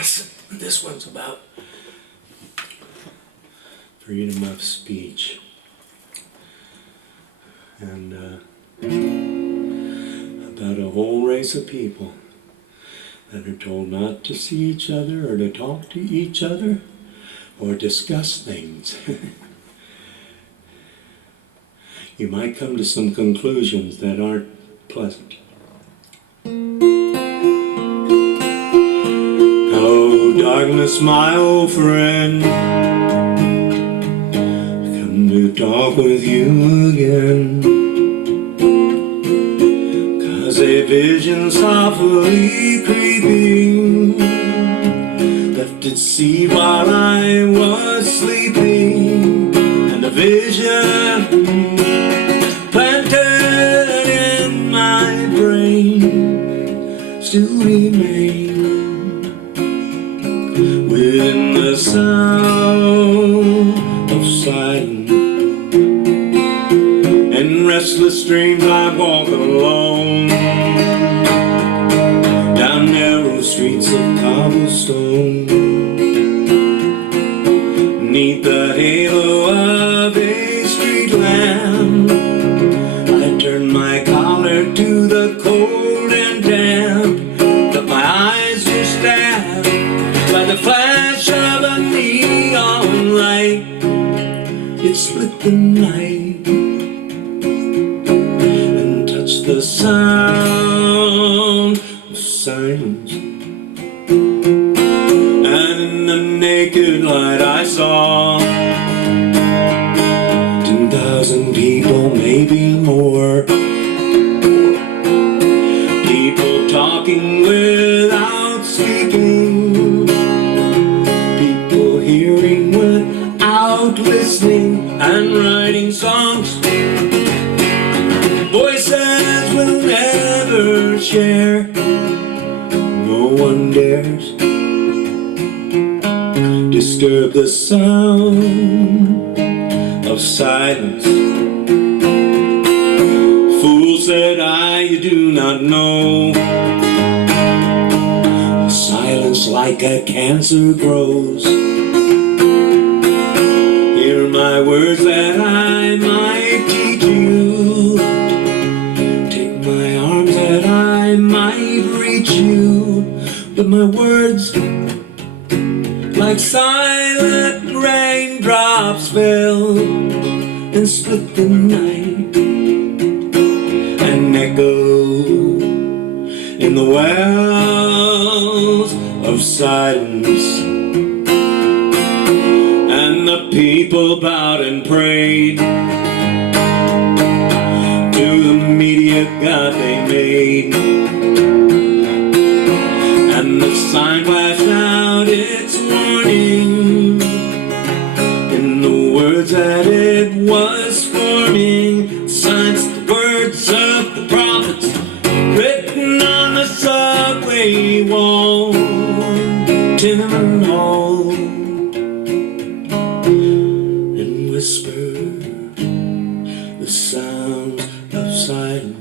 This one's about freedom of speech. And about a whole race of people that are told not to see each other or to talk to each other or discuss things. You might come to some conclusions that aren't pleasant. Hello, darkness, my old friend. Come to talk with you again. 'Cause a vision softly creeping left its seed while I was sleeping, and the vision planted in my brain still remains within the sound of silence. In restless dreams I walk alone down narrow streets of cobblestone, 'neath the halo of a street lamp. I turn my collar to the cold and damp, but my eyes were stabbed by the flash of a neon light. It split the night and touched the sound of silence. And in the naked light I saw 10,000 people, maybe more. People talking without speaking, people hearing without listening, and writing songs voices will never share. No one dares disturb the sound of silence. Fool, said I, you do not know. Silence like a cancer grows. Hear my words that I might teach you. Take my arms that I might reach you. But my words, like silent raindrops, fell and split the night and echoed in the wells of silence. And the people bowed and prayed to the media god they made, and the sign flashed out its warning in the words that it was forming. Signs, the words of the prophets written on the subway wall, Tenement Hall, and whisper the sounds of silence.